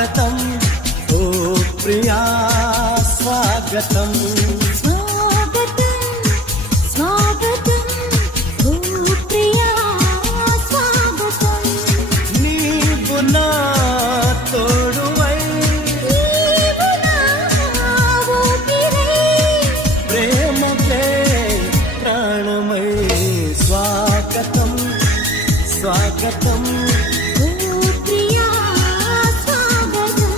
స్వాగతం ఓ ప్రియా స్వాగతం స్వాగతం స్వాగతం ఓ ప్రియా స్వాగతం నీవు నా తోడువై నీవు నా ఊపిరై ప్రేమకే ప్రాణమై స్వాగతం స్వాగతం ఓ ప్రియా స్వాగతం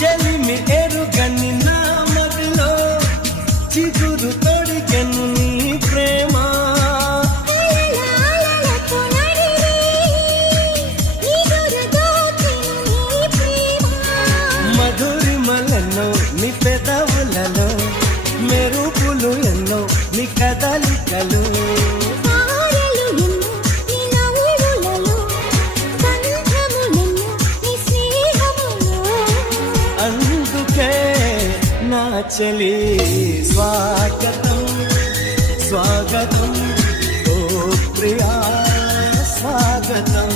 చెలిమి ఎరుగని నా మదిలో చిగురు తొడిగెను నీ ప్రేమ కలలాలతో నడిరే నిదురు దోచెను నీ ప్రేమ మధురిమలలో నీ పెదవులలో మెరుపులు ఎన్నో నీ కదలికలు తారలు ఎన్నో నీ నవ్వులలో బంధములెన్నో నీ స్నేహములో అందుకే నా చెలి స్వాగతం స్వాగతం ఓ ప్రియా స్వాగతం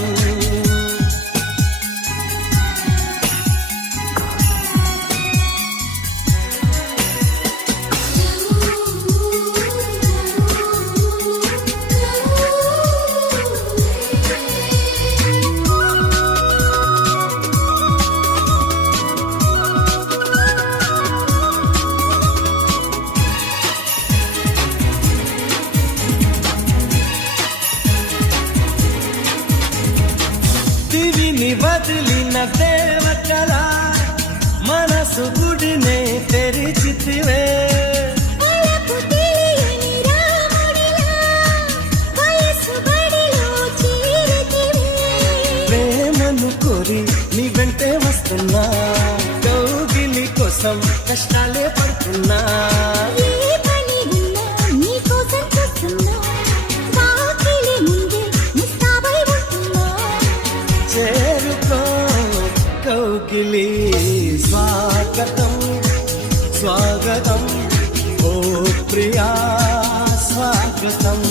దివిని వదిలిన దేవతల మనసు గుడినే తెరిచితివే వలపు తెలియని రాముడిలా వయసు బడిలో చేరితివే ప్రేమను కోరి నీ వెంటే వస్తున్నా కౌగిలి కోసం కష్టాలే పడుతున్నా ఏ పని ఉన్నా నీ కోసం చూస్తున్నా వాకిలి ముందే ముస్తాబై ఉంటున్నా చేరుకో కౌగిలి స్వాగతం స్వాగతం ఓ ప్రియా స్వాగతం